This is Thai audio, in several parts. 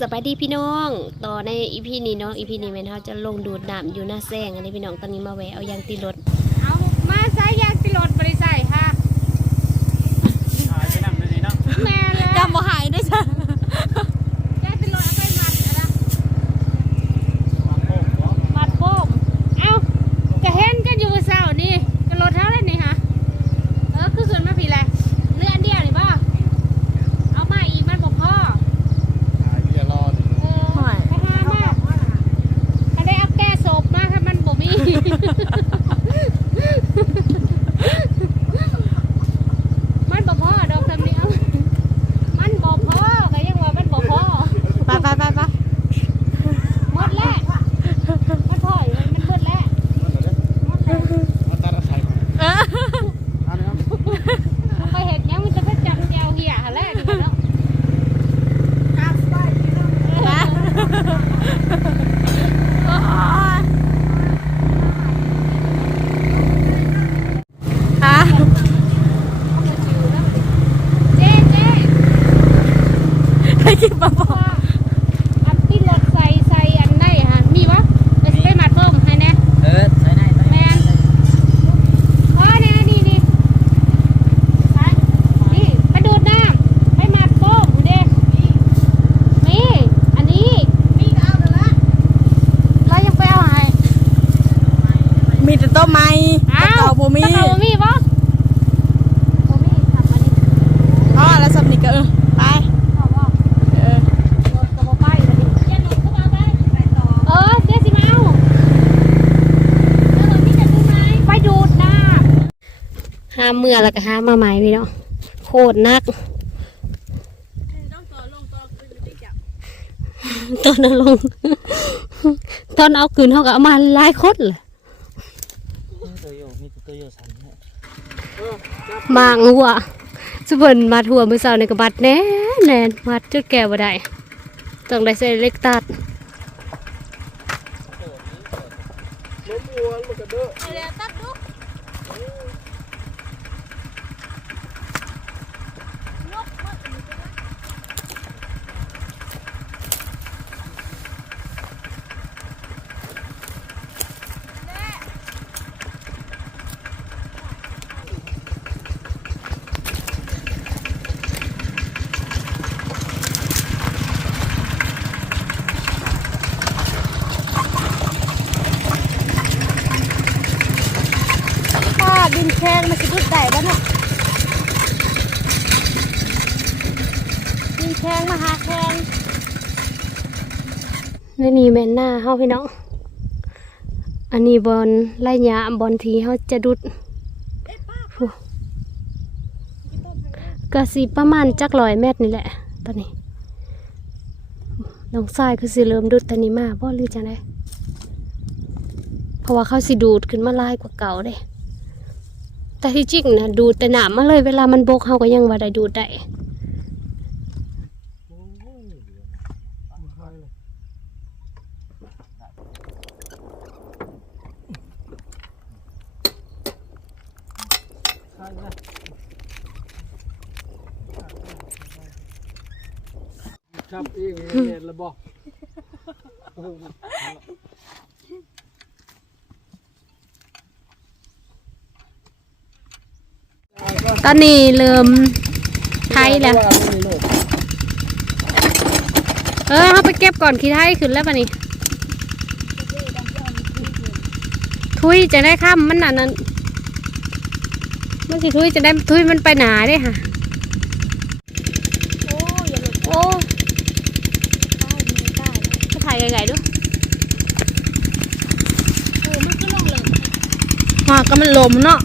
สบายดีพี่น้อง ต่อในอีพีนี้เนาะอีพีนี้แม่นเขาจะลงดูดน้ำอยู่หน้าแซงอันนี้พี่น้องตอนนี้มาแวะเอายางตีรถเอามาสายยางติรถบริษัทค่ะ หายไปนั่งเลยนี่เนาะ แม่แล้ว จำบ่หายด้วยจ้ะ ยางติรถเอาไปมัดอะนะ วางโค้งเนาะ มัดโป้มเอ้าจะเห็นกันอยู่เสาร์นี่กระโดดเท่าไรนี่ฮะเออคือส่วนมาผีแหละเลื่อนเดียวนี่ป่ะเอามาอีกมันบอกพ่อ หายพี่จะรอด เออไปหามาถ้าได้เอาแก้ศพมาถ้ามันบ่มี มันบ่พอดอกทำนี้เอามันบ่พอก็ยังว่ามันบ่พอ ไปไปไปไป หมดแล้วมันพออยู่มันหมดแล้ว มันเหรอเนี่ยมันตัดอะไรมา เออ อันนี้ครับ ไปเห็ดหยังมันจะไปจับเจียวเหี้ยหาแรกนี่เนาะ อะ เจ๊เจ๊ ให้กินปลาปอ ว่าอันที่รถใส่ใส่อันได้ฮะมีวะไปสิไปมาเพิ่มให้แน่ เออใส่ได้ใส่ แมนเออเนี่ยนี่นี่ไปนี่ไปดูดน้ำไปมาโป้งเด้นี่อันนี้นี่เอาเถอะละเรายังไปเอาให้ มีแต่ต้นไม้แต่เก่าบ่มีตะเกาบ่มีบ่บ่มีขับมานี่อ๋อแล้วสับนี่ก็เออไปเอาบ่เออรถก็บ่ไปบัดนี้เจ๊หนูเข้ามาไปไปต่อเออเจ๊สิมาเอาแล้วรถมีแต่ตู้ไม้ไปดูดน้ำห้ามเมื่อแล้วก็ห้ามมาใหม่พี่น้องโคตรนักตอนนั้นลงตอนเอาคืนเขาก็เอามาหลายคนเลยตัว โยมีตัวสันเนี่ยมางหัวสุเพิ่นมาทัวมือเสาในกระบัดแน่แน่นมัดจุดแก้วบ่ได้ต้องได้ใส่เล็กตัดล้มวัวมันกระเด้อ ถ้าดินแข็งมันสิดุดได้บ่เนี่ยดินแข็งมาหาแข็ง นี่นี่แม่นหน้าเฮาพี่น้อง อันนี้บอลไล่ยาบอลทีเฮาจะดุดก็สิประมาณจักร้อยเมตรนี่แหละ ตอนนี้น้องทรายคือสิเริ่มดุดตอนนี้มาบ่หรือจังไดเพราะว่าเขาสิดูดขึ้นมาลายกว่าเก่าเด้แต่ที่จริงนะดูดแต่หนามมาเลยเวลามันบกเขาก็ยังว่าได้ดูดได้ ครับเองเห็นแล้วบ่ตอนนี้เริ่มไทยแล้ว เออเขาไปเก็บก่อนขี้ไทยขึ้นแล้วปะนี่ ทุยจะได้ข้ามมันอันนั้น มันสิทุยจะได้ทุยมันไปหนาเด้ค่ะ โอ้อย่าหลุดโอ้ใต้มือใต้ก็ถ่ายไกลๆดูโอ้มันก็ลงเลยฮะก็มันลมเนาะ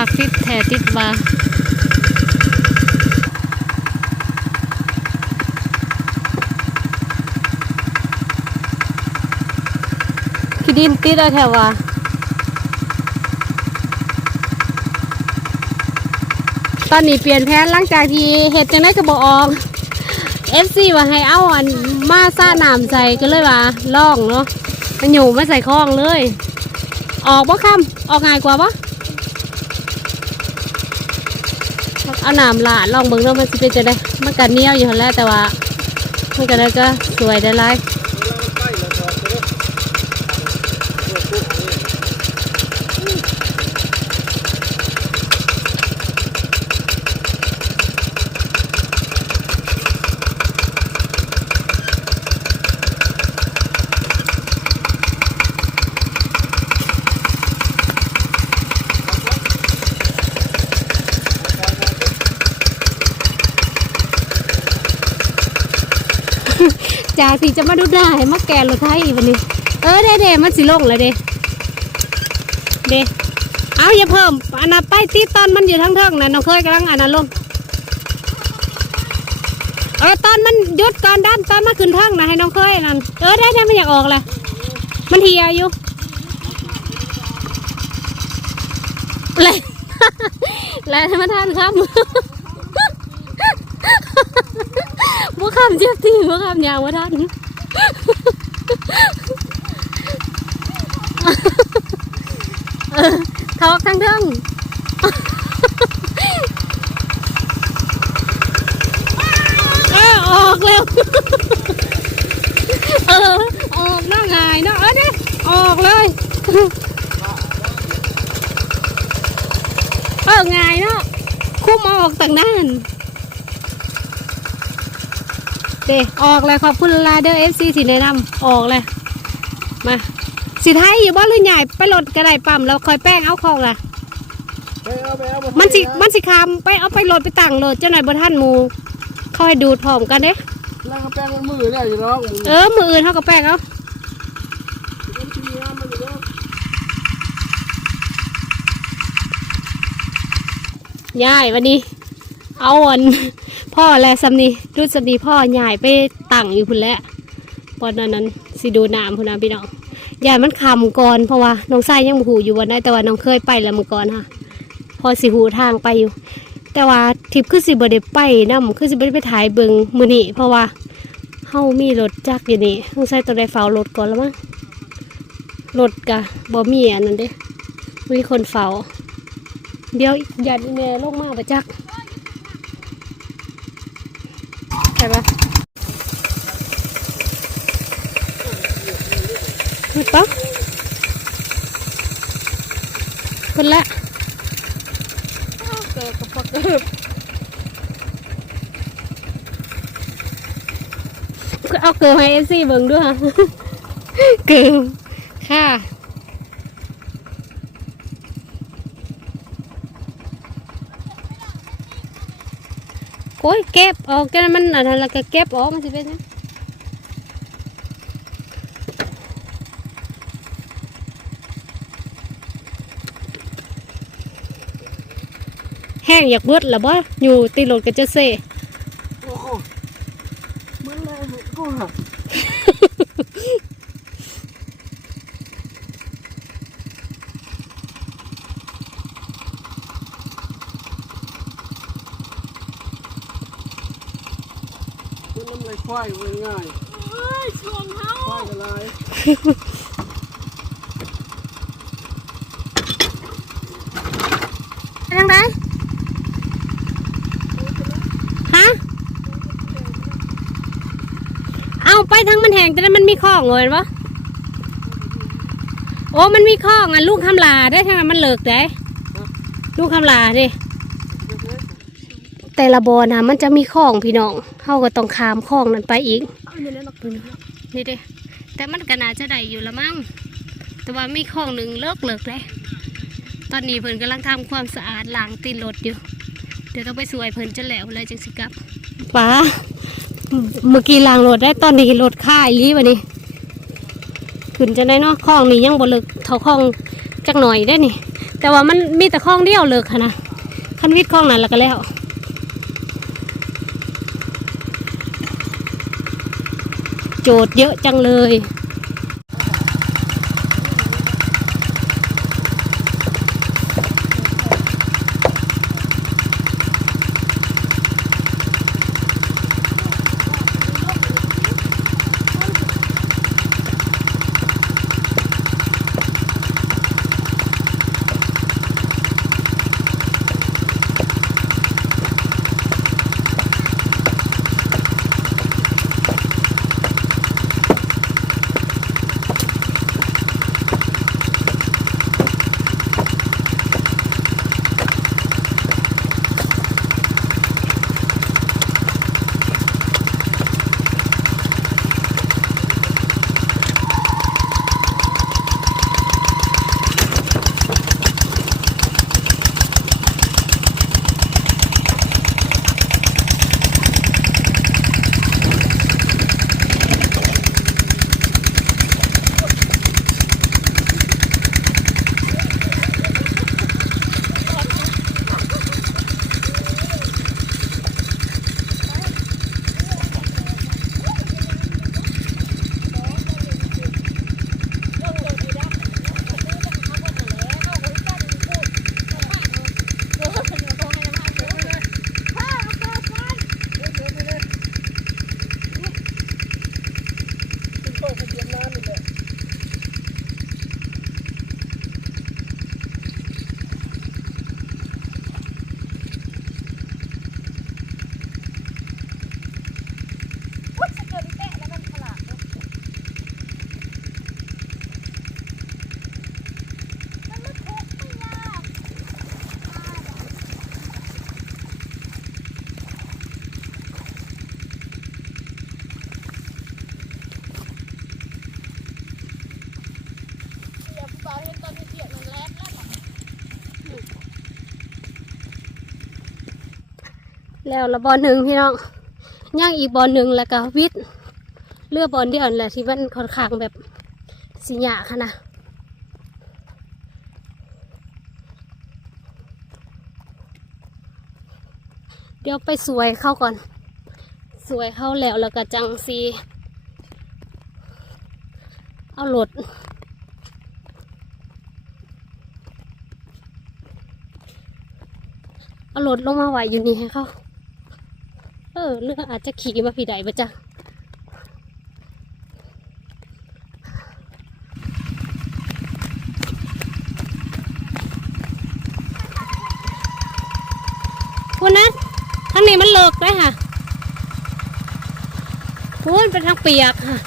ากติดแถติดบาขี้ดินติดอะแถวว่าตอนนี้เปลี่ยนแผนหลังจากที่เห็ดจังได้กระบอกออก FC ว่าให้เอาอันมาซ่าน้ำใส่ก็เลยว่าล่องเนาะมันอยู่ไม่ใส่คลองเลย ออกบ่คำออกง่ายกว่าบ่ เอาน้ำลาดลองเบิ่งเนาะมันสิเป็นจะได้มันกันเหนียวอยู่หั่นแหล้วแต่ว่ามันก็ได้ก็สวยได้หลาย เวลามันใกล้แล้วก็เด้อตัวปุ๊บนี่ จากที่จะมาดูได้มาแกนรถไทยวันนี้ เออเด้เด้มันสิลงเลยเด้เด้เอาอย่าเพิ่มอันนั้นไปตีตอนมันอยู่ทั้งเทิงนะน้องเคยกำลังอันนั้นลงเออตอนมันยุดก่อนด้านตอนมาขึ้นเทิงนะให้น้องเคยนั่นเออได้ได้มันอยากออกแหละมันเฮียอยู่เลยแล้วให้มาทานครับ บ่คำเจ็บที่บ่คำยาวว่าท่านเออทอกทั้งเทิงเออออกเร็วเออออกน้าหงายเนาะเออเด้ออกเลยเออหงายเนาะคุ้มอออกต่างด้าน เดออกเลยขอบคุณลาเดอร์เอฟซีที่แนะนำออกเลย มา สิไทยอยู่บ้านหรือใหญ่ไปรถกระไดปั๊มแล้วคอยแป้งเอาของล่ะไปเอาไปเอามันสิมันสิคำไปเอาไปรถไปตั้งรถเจ้าหน่อยบนท่านหมูคอยดูดพร้อมกันเด้แล้วก็แป้งมันมือเนี่ยอยู่แล้วมึงเออ มืออื่นเขาก็แป้งเอามันชี้น้ำมันอยู่แล้วย่ายวันนี้ เอาอันพ่อแลสำนีดูสำนีพ่อใหญ่ไปตั้งอยู่พุ่นแล้วตอนนั้นนั้นสิดูน้ำพุ่นนะพี่น้องยายมันคำก่อนเพราะว่าน้องไส้ยังหูอยู่วันได้แต่ว่าน้องเคยไปแล้วเมื่อก่อนค่ะ พอสิหูทางไปอยู่ แต่ว่าทิพย์คือสิบ่ได้ไปนำคือสิบ่ได้ไปถ่ายเบิงมื้อนี้เพราะว่าเฮามีรถจักรอยู่นี่ต้องใช้ตัวใดเฝ้ารถก่อนแล้วมั้งรถกะบ่มีอันนั้นเด้มีคนเฝ้าเดี๋ยวยันอีแม่ลงมาประจัก ใช่ปะคือปะคนละเกิดกับพอเกิดเอาเกลือให้เอฟซีเบิ่งด้วยค่ะเกลือค่ะ โอ้ยเก็บออกกันมันอะไรแล้วก็เก็บออกมันสิเป็นไงแห้งอยากเบิดแล้วบ่อยู่ตีรถก็จะเซ่ โอ้โหมันเลยก็หัก มันน้ำลายควายมัน ง่ายเอ้ยช่วงเฮาควายละลายทางไหนฮะ เอาไปทางมันแหงแต่นั้นมันมีข้องเลยปะโอ้มันมีข้องอะลูกคำลาได้ทางนั้นมันเลิกได้ลูกคำลาดิแต่ละบอนะมันจะมีข้องพี่น้องเขาก็ต้องข้ามข้องนั้นไปอีก นี่เด้แต่มันก็น่าจะได้อยู่ละมั้งแต่ว่ามีข้องหนึ่งเลิกเลิกเลยตอนนี้เพิ่นกำลังทำความสะอาดล้างตีนรถอยู่ เดี๋ยวต้องไปสวยเพิ่นจะแล้วเลยจังสิกลับป้าเมื่อกี้ล้างรถได้ตอนนี้รถค่ายลีวันนี้ขึ้นจะได้เนาะคลองนี้ยังบ่เลิกเท่าคลองจักหน่อยได้นี่ แต่ว่ามันมีแต่คลองเดียวเลยค่ะนะคันวิทย์คลองนั้นแล้วก็แล้ว โจทย์เยอะจังเลย แล้วละบอลหนึ่งพี่น้องย่างอีกบอลหนึ่งแล้วก็วิทย์เลือกบอลเดียวนั่นแหละที่มันค่อนข้างแบบสิหยาค่ะนะเดี๋ยวไปสวยเข้าก่อน สวยเข้าแล้วแล้วก็จังซีเอารถเอารถลงมาไหวอยู่นี่ให้เขา ออเรืออาจจะขี่มาพี่ใดปะจ๊ะคุณนะทางนี้มันเลิกได้ค่ะคุณเป็นทางเปียกค่ะ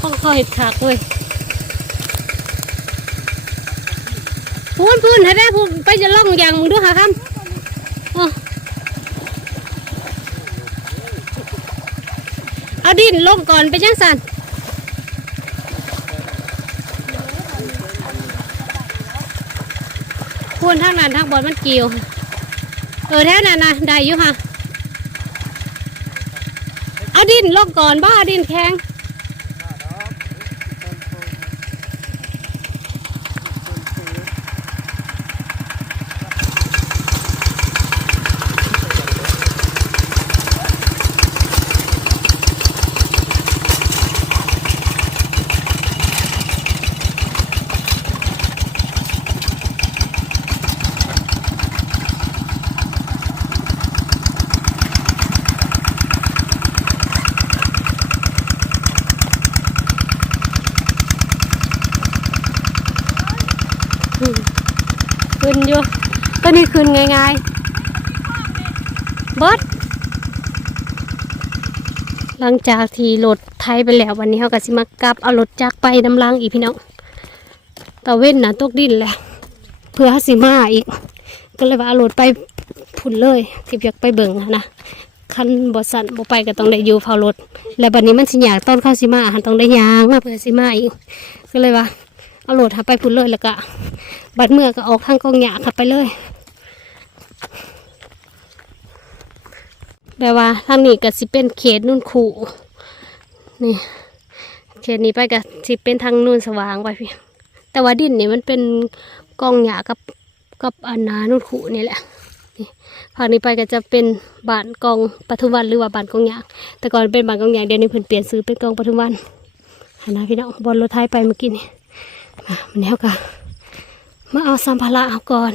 ห้องคอยถักเว้ย พูนพูนให้ได้พูนไปจะล่องอย่างมึงด้วยค่ะครับอ๋อเอาดินลงก่อนไปยังสันพูนทางนั้นทางบอลมันเกี่ยว เออแถวนั้นนะได้อยู่ค่ะ เอาดินลงก่อนบ้าดินแข็ง ขึ้นอยู่ ตัวนี้ขึ้นง่ายๆเบิดหลังจากที่รถไทยไปแล้ววันนี้เขาก็สิมากลับเอารถจักไปน้ำลังอีกพี่น้องตะเว้นนะตกดินแหละเพื่อเขาสิมาอีก ก็เลยว่าเอารถไปพุ่นเลยที่อยากไปเบิ่งนะคันบอสันบ่ไปก็ต้องได้อยู่เผารถและบัดนี้มันสิอยากต้นเข้าสิมาหันต้องได้ยางมาเพื่อสิมาอีกก็เลยว่าเอารถหาไปพุ่นเลยแล้วก็บัดเมื่อก็ออกทางกองหยาขับไปเลย แบบว่าทางนี้ก็สิเป็นเขตนุ่นขู่นี่เขตนี้ไปกับสิเป็นทางนูนสว่างไปพี่แต่ว่าดินนี่มันเป็นกองหยากับกับอันนานุดขุนี่แหละนี่ภาคนี้ไปก็จะเป็นบ้านกองปทุมวันหรือว่าบ้านกองหยาแต่ก่อนเป็นบ้านกองหยาเดี๋ยวนี้เพิ่นเปลี่ยนซื้อเป็นกองปทุมวันหันนะพี่น้องบอลรถไทยไปเมื่อกี้นี่มามันแล้วกันมาเอาสัมภาระเอาก่อน